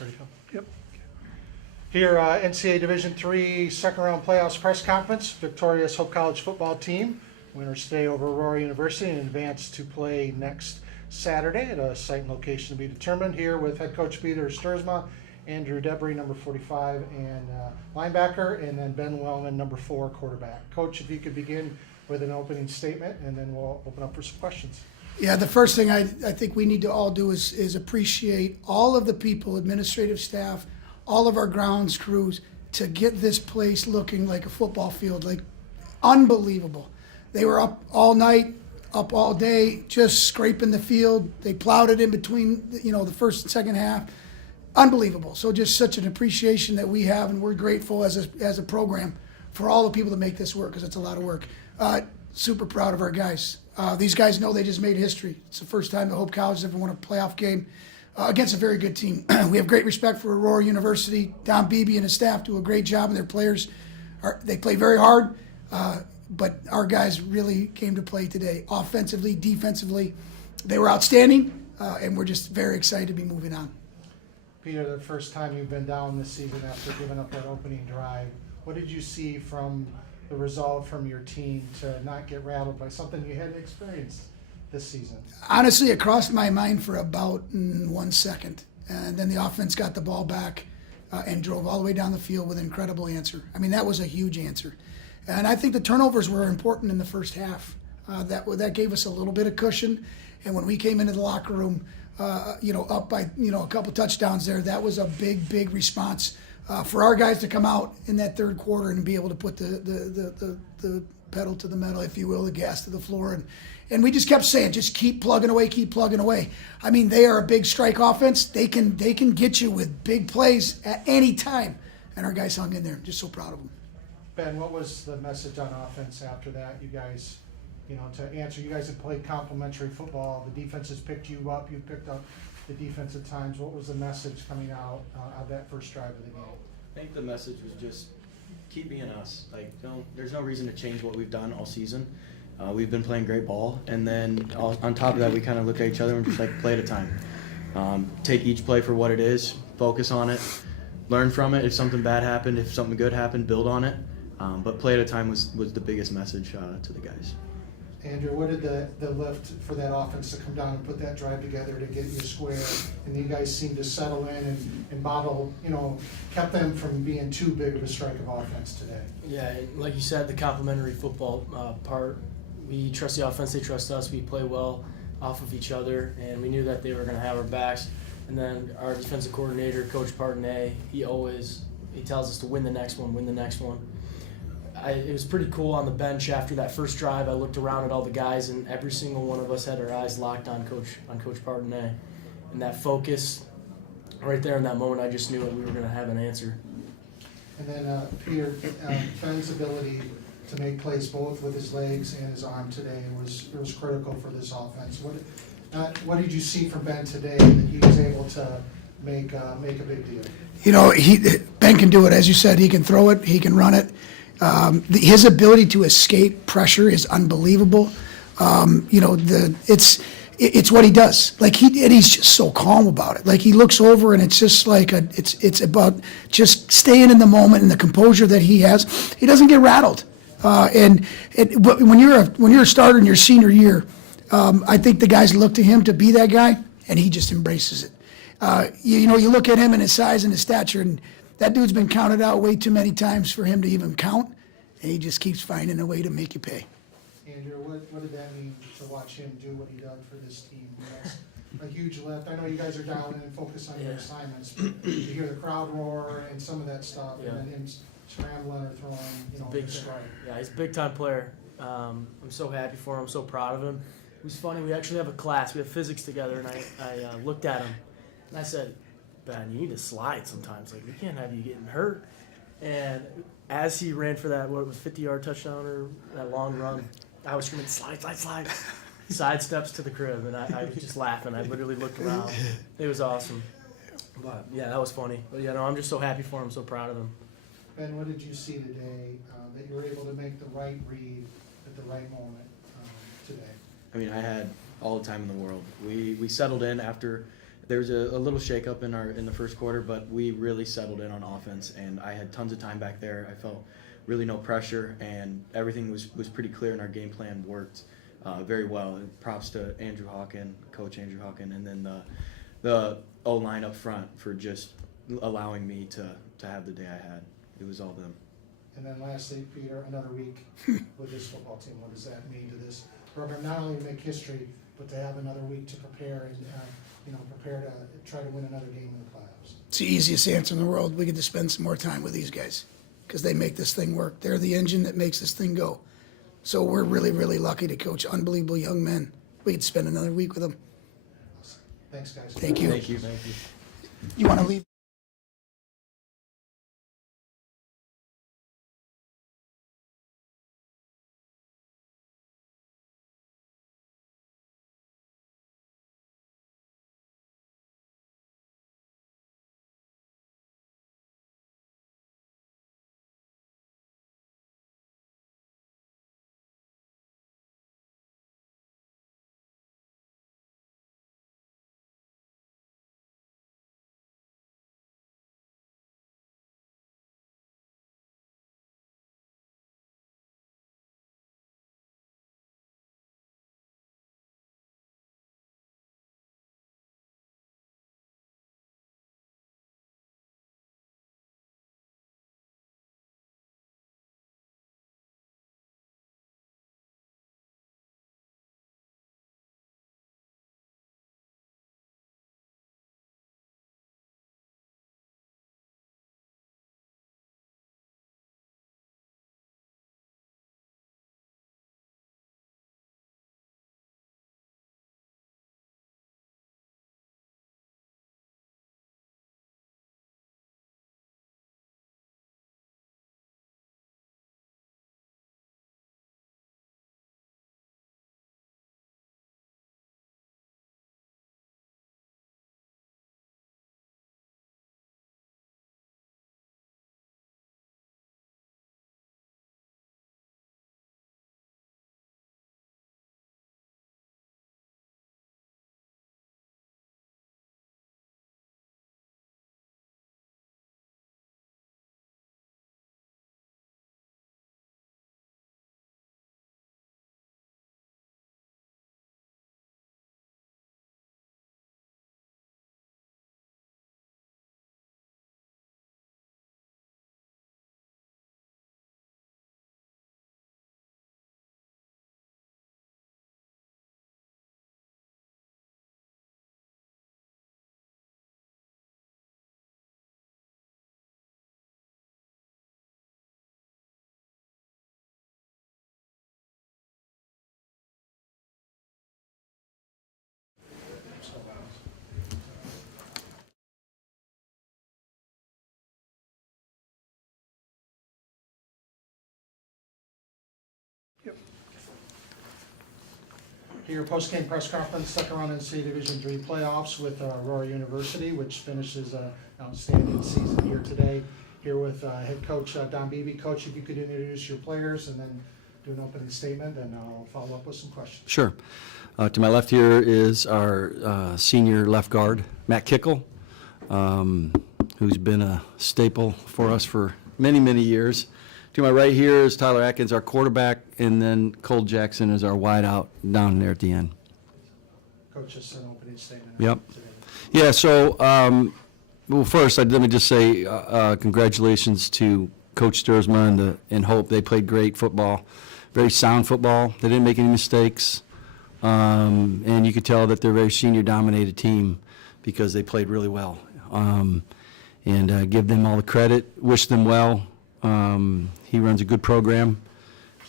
Ready to go? Yep. Here, NCAA Division III second round playoffs press conference. Victorious Hope College football team. Winners today over Aurora University and advance to play next Saturday at a site and location to be determined. Here with head coach Peter Sturzma, Andrew Debris, number 45, and linebacker, and then Ben Wellman, number 4, quarterback. Coach, if you could begin with an opening statement, and then we'll open up for some questions. Yeah, the first thing I think we need to all do is appreciate all of the people, administrative staff, all of our grounds crews, to get this place looking like a football field, like unbelievable. They were up all night, up all day, just scraping the field. They plowed it in between, the first and second half. Unbelievable. So just such an appreciation that we have, and we're grateful as a program for all the people that make this work, because it's a lot of work. Super proud of our guys. These guys know they just made history. It's the first time that Hope College has ever won a playoff game against a very good team. We have great respect for Aurora University. Don Beebe and his staff do a great job, and their players, they play very hard, but our guys really came to play today. Offensively, defensively, they were outstanding, and we're just very excited to be moving on. Peter, the first time you've been down this season after giving up that opening drive, what did you see from the resolve from your team to not get rattled by something you hadn't experienced this season? Honestly, it crossed my mind for about 1 second. And then the offense got the ball back and drove all the way down the field with an incredible answer. I mean, that was a huge answer. And I think the turnovers were important in the first half. That gave us a little bit of cushion. And when we came into the locker room, up by, a couple touchdowns there, that was a big response for our guys to come out in that third quarter and be able to put the pedal to the metal, if you will, the gas to the floor. And we just kept saying, just keep plugging away. I mean, they are a big strike offense. They can get you with big plays at any time. And our guys hung in there. Just so proud of them. Ben, what was the message on offense after that? You guys, to answer, you guys have played complementary football. The defense has picked you up. You've picked up the defense at times. What was the message coming out of that first drive of the game? I think the message was just keep being us. There's no reason to change what we've done all season. We've been playing great ball, and then on top of that, we kind of look at each other and just play at a time. Take each play for what it is, focus on it, learn from it. If something bad happened, if something good happened, build on it. But play at a time was the biggest message to the guys. Andrew, what did the lift for that offense to come down and put that drive together to get you square? And you guys seemed to settle in and model, kept them from being too big of a strike of offense today. Yeah, like you said, the complementary football part, we trust the offense, they trust us, we play well off of each other, and we knew that they were going to have our backs. And then our defensive coordinator, Coach Partenay, he tells us to win the next one. It was pretty cool on the bench after that first drive. I looked around at all the guys, and every single one of us had our eyes locked on Coach Partenay. And that focus, right there in that moment, I just knew that we were going to have an answer. And then Peter, Ben's ability to make plays both with his legs and his arm today was critical for this offense. What did you see from Ben today that he was able to make a big deal? Ben can do it. As you said, he can throw it, he can run it. His ability to escape pressure is unbelievable. It's what he does. And he's just so calm about it. He looks over, and it's just it's about just staying in the moment and the composure that he has. He doesn't get rattled. But when you're a starter in your senior year, I think the guys look to him to be that guy, and he just embraces it. You look at him and his size and his stature, and that dude's been counted out way too many times for him to even count, and he just keeps finding a way to make you pay. Andrew, what did that mean to watch him do what he done for this team? That's a huge lift. I know you guys are down and focus on your assignments, but you hear the crowd roar and some of that stuff, and then him scrambling or throwing, Big strike. Yeah, he's a big-time player. I'm so happy for him. I'm so proud of him. It was funny. We actually have a class. We have physics together, and I looked at him, and I said, Ben, you need to slide sometimes. We can't have you getting hurt. And as he ran for that, 50-yard touchdown or that long run, I was screaming, slide. Side steps to the crib, and I was just laughing. I literally looked around. It was awesome. But, yeah, that was funny. But, I'm just so happy for him, so proud of him. Ben, what did you see today that you were able to make the right read at the right moment today? I mean, I had all the time in the world. We settled in after There was a little shakeup in the first quarter, but we really settled in on offense, and I had tons of time back there. I felt really no pressure, and everything was pretty clear, and our game plan worked very well. And props to Andrew Hawken, Coach Andrew Hawken, and then the O-line up front for just allowing me to have the day I had. It was all them. And then lastly, Peter, another week with this football team. What does that mean to this program? Not only to make history, but to have another week to prepare and prepare to try to win another game in the playoffs. It's the easiest answer in the world. We get to spend some more time with these guys because they make this thing work. They're the engine that makes this thing go. So we're really, really lucky to coach unbelievable young men. We get to spend another week with them. Thanks, guys. Thank you. Thank you. Thank you. You want to leave? Your post-game press conference, second round NCAA Division III playoffs with Aurora University, which finishes an outstanding season here today. Here with head coach Don Beebe. Coach, if you could introduce your players and then do an opening statement, and I'll follow up with some questions. Sure. To my left here is our senior left guard, Matt Kickle, who's been a staple for us for many, many years. To my right here is Tyler Atkins, our quarterback, and then Cole Jackson is our wideout down there at the end. Coach, just an opening statement. Yep. Today. Yeah, so, well, first, let me just say congratulations to Coach Sturzma and Hope. They played great football, very sound football. They didn't make any mistakes. And you could tell that they're a very senior-dominated team because they played really well. And give them all the credit, wish them well. He runs a good program,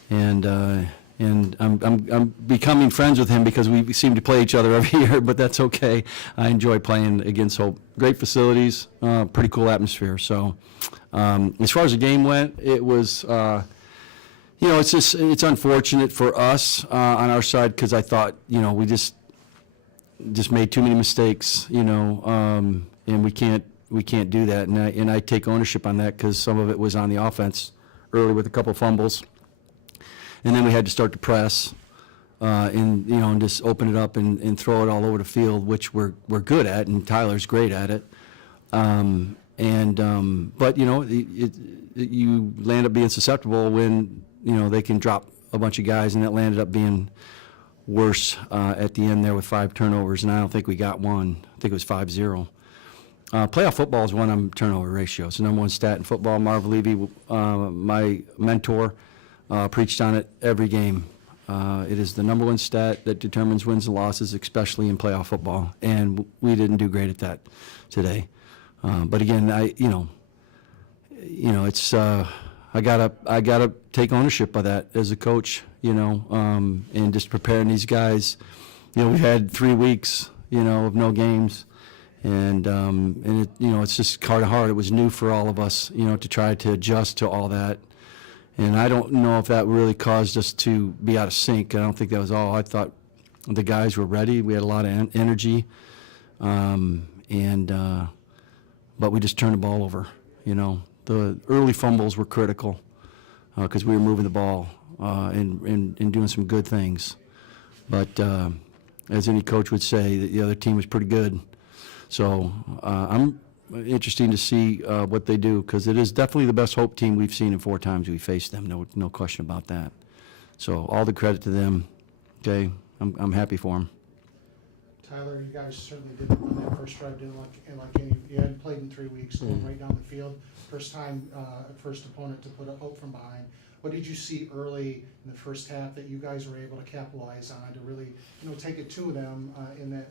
and I'm becoming friends with him because we seem to play each other every year, but that's okay. I enjoy playing against Hope. Great facilities, pretty cool atmosphere. So as far as the game went, it was, it's unfortunate for us on our side because I thought, we just made too many mistakes, and we can't do that. And I take ownership on that because some of it was on the offense early with a couple fumbles. And then we had to start to press. and just open it up and throw it all over the field, which we're good at, and Tyler's great at it. But you land up being susceptible when they can drop a bunch of guys, and that landed up being worse at the end there with 5 turnovers, and I don't think we got one. I think it was 5-0. Playoff football is one on turnover ratio. It's the number one stat in football. Marv Levy, my mentor, preached on it every game. It is the number one stat that determines wins and losses, especially in playoff football, and we didn't do great at that today. But again, it's I gotta take ownership of that as a coach, and just preparing these guys. We've had 3 weeks, of no games, and it's just kind of hard. It was new for all of us, to try to adjust to all that. And I don't know if that really caused us to be out of sync. I don't think that was all. I thought the guys were ready. We had a lot of energy, but we just turned the ball over. The early fumbles were critical because we were moving the ball and doing some good things. But as any coach would say, the other team was pretty good. So I'm interesting to see what they do, because it is definitely the best Hope team we've seen in 4 times we faced them. No question about that. So all the credit to them. Okay, I'm happy for them. Tyler, you guys certainly didn't on that first drive, didn't like any. You hadn't played in 3 weeks, going right down the field. First time, first opponent to put a Hope from behind. What did you see early in the first half that you guys were able to capitalize on to really, take it to them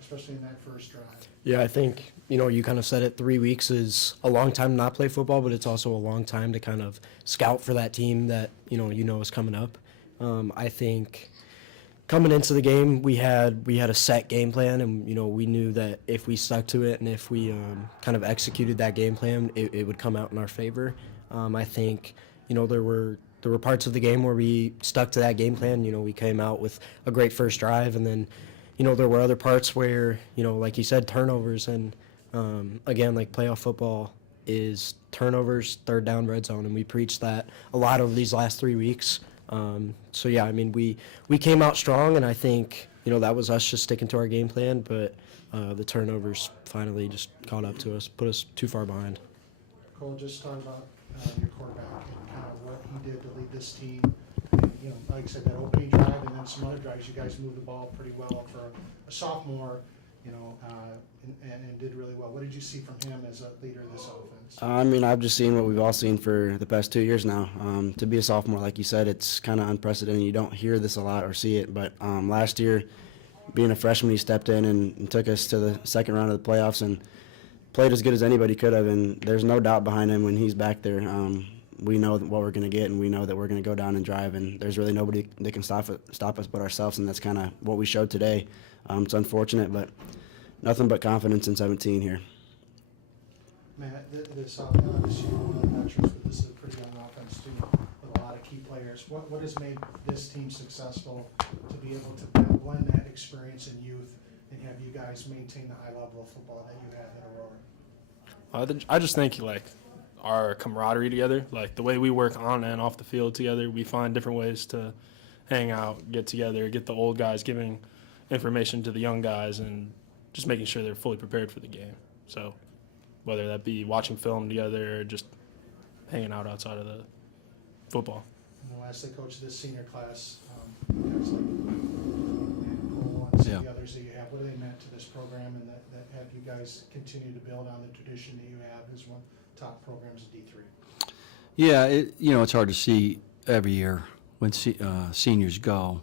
especially in that first drive? Yeah, I think, you kind of said it, 3 weeks is a long time to not play football, but it's also a long time to kind of scout for that team that, is coming up. I think coming into the game, we had a set game plan, and, we knew that if we stuck to it and if we kind of executed that game plan, it would come out in our favor. I think, there were parts of the game where we stuck to that game plan. We came out with a great first drive, and then, there were other parts where, like you said, turnovers, and again, like playoff football is turnovers, third down, red zone, and we preached that a lot over these last 3 weeks. So yeah, I mean, we came out strong, and I think, that was us just sticking to our game plan, but the turnovers finally just caught up to us, put us too far behind. Cole, just talk about your quarterback and kind of what he did to lead this team. And, like I said, that opening drive and then some other drives, you guys moved the ball pretty well for a sophomore, and did really well. What did you see from him as a leader of this offense? I've just seen what we've all seen for the past 2 years now. To be a sophomore, like you said, it's kind of unprecedented. You don't hear this a lot or see it, but last year, being a freshman, he stepped in and took us to the second round of the playoffs and played as good as anybody could have, and there's no doubt behind him when he's back there. We know what we're going to get, and we know that we're going to go down and drive, and there's really nobody that can stop us but ourselves, and that's kind of what we showed today. It's unfortunate, but nothing but confidence in 17 here. Matt, this offense, you're one of the veterans, but this is a pretty young offense too, with a lot of key players. What has made this team successful to be able to blend that experience and youth and have you guys maintain the high level of football that you have in Aurora? I just think our camaraderie together, the way we work on and off the field together, we find different ways to hang out, get together, get the old guys giving information to the young guys, and just making sure they're fully prepared for the game. So whether that be watching film together or just hanging out outside of the football. And lastly, Coach, this senior class, guys like Cole and some of the others that you have, what have they meant to this program, and that have you guys continue to build on the tradition that you have as one top programs in D3? Yeah, it's hard to see every year when seniors go.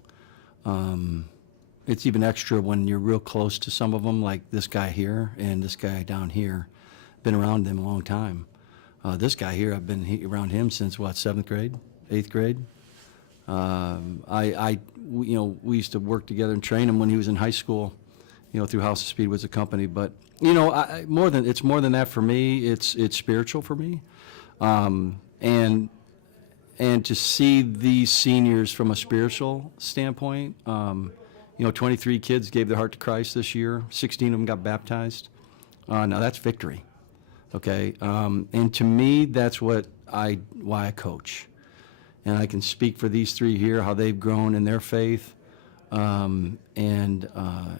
It's even extra when you're real close to some of them, like this guy here and this guy down here. Been around them a long time. This guy here, I've been around him since, 7th grade, 8th grade. We used to work together and train him when he was in high school, through House of Speed was a company. But, it's more than that for me. It's spiritual for me. And to see these seniors from a spiritual standpoint, 23 kids gave their heart to Christ this year. 16 of them got baptized. Now that's victory. Okay, and to me, that's why I coach. And I can speak for these 3 here, how they've grown in their faith, And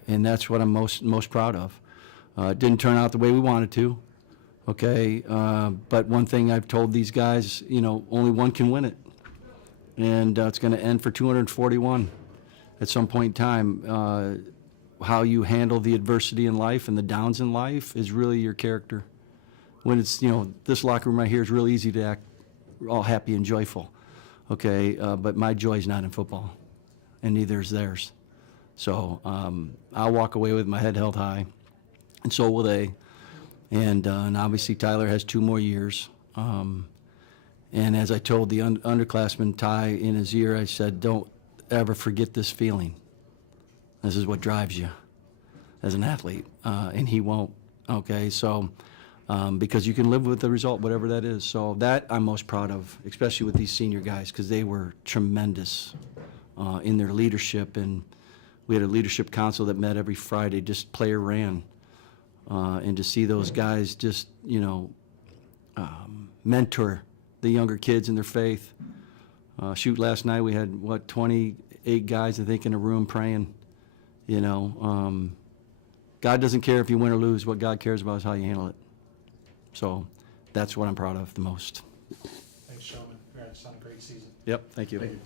that's what I'm most proud of. It didn't turn out the way we wanted to, okay? But one thing I've told these guys, only one can win it. And it's going to end for 241 at some point in time. How you handle the adversity in life and the downs in life is really your character. When it's, this locker room right here is really easy to act all happy and joyful, okay? But my joy is not in football, and neither is theirs. So I'll walk away with my head held high, and so will they. And obviously Tyler has 2 more years. And as I told the underclassman, Ty, in his ear, I said, don't ever forget this feeling. This is what drives you as an athlete, and he won't, okay? So, because you can live with the result, whatever that is. So that I'm most proud of, especially with these senior guys, because they were tremendous in their leadership. And we had a leadership council that met every Friday, just player ran. And to see those guys just, mentor the younger kids in their faith. Last night we had, 28 guys, I think, in a room praying. God doesn't care if you win or lose. What God cares about is how you handle it. So that's what I'm proud of the most. Thanks, Showman. Congrats on a great season. Yep, thank you.